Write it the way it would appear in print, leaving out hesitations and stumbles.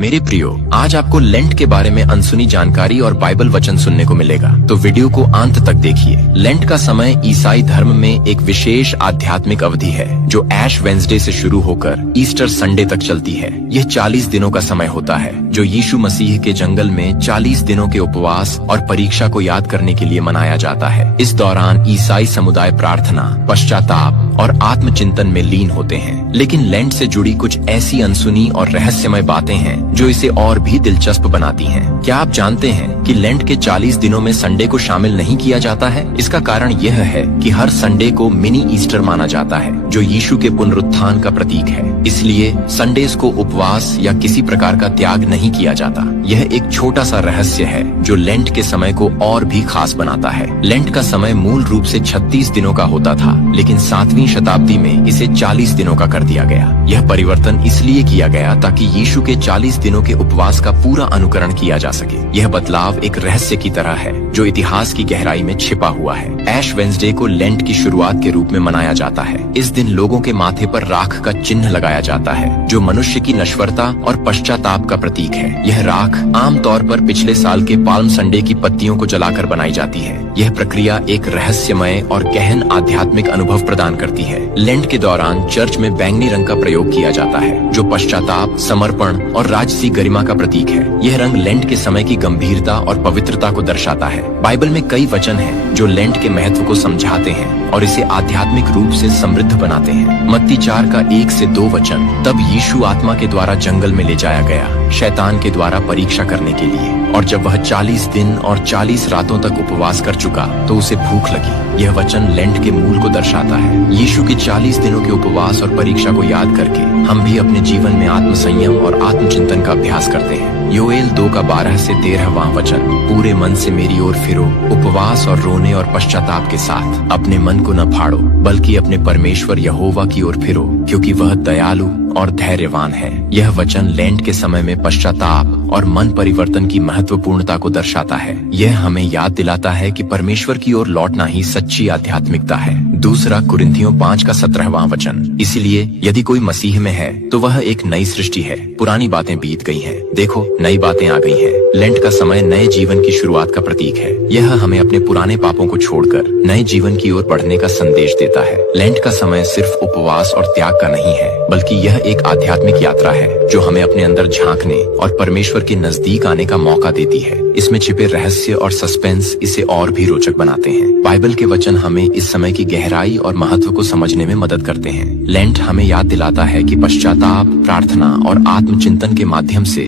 मेरे प्रियो, आज आपको लेंट के बारे में अनसुनी जानकारी और बाइबल वचन सुनने को मिलेगा, तो वीडियो को अंत तक देखिए। लेंट का समय ईसाई धर्म में एक विशेष आध्यात्मिक अवधि है जो ऐश वेंसडे से शुरू होकर ईस्टर संडे तक चलती है। यह 40 दिनों का समय होता है जो यीशु मसीह के जंगल में 40 दिनों के उपवास और परीक्षा को याद करने के लिए मनाया जाता है। इस दौरान ईसाई समुदाय प्रार्थना, पश्चाताप और आत्मचिंतन में लीन होते हैं। लेकिन लेंट से जुड़ी कुछ ऐसी अनसुनी और रहस्यमय बातें हैं जो इसे और भी दिलचस्प बनाती हैं। क्या आप जानते हैं कि लेंट के 40 दिनों में संडे को शामिल नहीं किया जाता है? इसका कारण यह है कि हर संडे को मिनी ईस्टर माना जाता है जो यीशु के पुनरुत्थान का प्रतीक है। इसलिए संडेज को उपवास या किसी प्रकार का त्याग नहीं किया जाता। यह एक छोटा सा रहस्य है जो लेंट के समय को और भी खास बनाता है। लेंट का समय मूल रूप से 36 दिनों का होता था, लेकिन 7वीं शताब्दी में इसे 40 दिनों का कर दिया गया। यह परिवर्तन इसलिए किया गया ताकि यीशु के 40 दिनों के उपवास का पूरा अनुकरण किया जा सके। यह बदलाव एक रहस्य की तरह है जो इतिहास की गहराई में छिपा हुआ है। ऐश वेंसडे को लेंट की शुरुआत के रूप में मनाया जाता है। इस दिन लोगों के माथे पर राख का चिन्ह लगाया जाता है जो मनुष्य की नश्वरता और पश्चाताप का प्रतीक है। यह राख आमतौर पर पिछले साल के पाल्म संडे की पत्तियों को जलाकर बनाई जाती है। यह प्रक्रिया एक रहस्यमय और गहन आध्यात्मिक अनुभव प्रदान करती है। लेंट के दौरान चर्च में बैंगनी रंग का प्रयोग किया जाता है जो पश्चाताप, समर्पण और राजसी गरिमा का प्रतीक है। यह रंग लेंट के समय की गंभीरता और पवित्रता को दर्शाता है। बाइबल में कई वचन हैं जो लेंट के महत्व को समझाते हैं और इसे आध्यात्मिक रूप से समृद्ध बनाते हैं। मत्ती 4 का 1 से 2 वचन, तब यीशु आत्मा के द्वारा जंगल में ले जाया गया शैतान के द्वारा परीक्षा करने के लिए, और जब वह 40 दिन और 40 रातों तक उपवास कर चुका तो उसे भूख लगी। यह वचन लेंट के मूल को दर्शाता है। यीशु के 40 दिनों के उपवास और परीक्षा को याद करके हम भी अपने जीवन में आत्मसंयम और आत्मचिंतन का अभ्यास करते हैं। योएल 2 का 12 से 13वां वचन, पूरे मन से मेरी ओर फिरो, उपवास और रोने और पश्चाताप के साथ अपने मन को न फाड़ो, बल्कि अपने परमेश्वर यहोवा की ओर फिरो, क्योंकि वह दयालु और धैर्यवान है। यह वचन लेंट के समय में पश्चाताप और मन परिवर्तन की महत्वपूर्णता को दर्शाता है। यह हमें याद दिलाता है कि परमेश्वर की ओर लौटना ही सच्ची आध्यात्मिकता है। दूसरा कुरिन्थियों 5 का 17वां वचन, इसलिए यदि कोई मसीह में है तो वह एक नई सृष्टि है, पुरानी बातें बीत गई हैं, देखो नई बातें आ गई हैं। लेंट का समय नए जीवन की शुरुआत का प्रतीक है। यह हमें अपने पुराने पापों को छोड़कर नए जीवन की ओर बढ़ने का संदेश देता है। लेंट का समय सिर्फ उपवास और त्याग का नहीं है, बल्कि यह एक आध्यात्मिक यात्रा है जो हमें अपने अंदर झांकने और परमेश्वर के नजदीक आने का मौका देती है। इसमें छिपे रहस्य और सस्पेंस इसे और भी रोचक बनाते हैं। बाइबल के वचन हमें इस समय की गहराई और महत्व को समझने में मदद करते हैं। लेंट हमें याद दिलाता है कि पश्चाताप, प्रार्थना और आत्मचिंतन के माध्यम से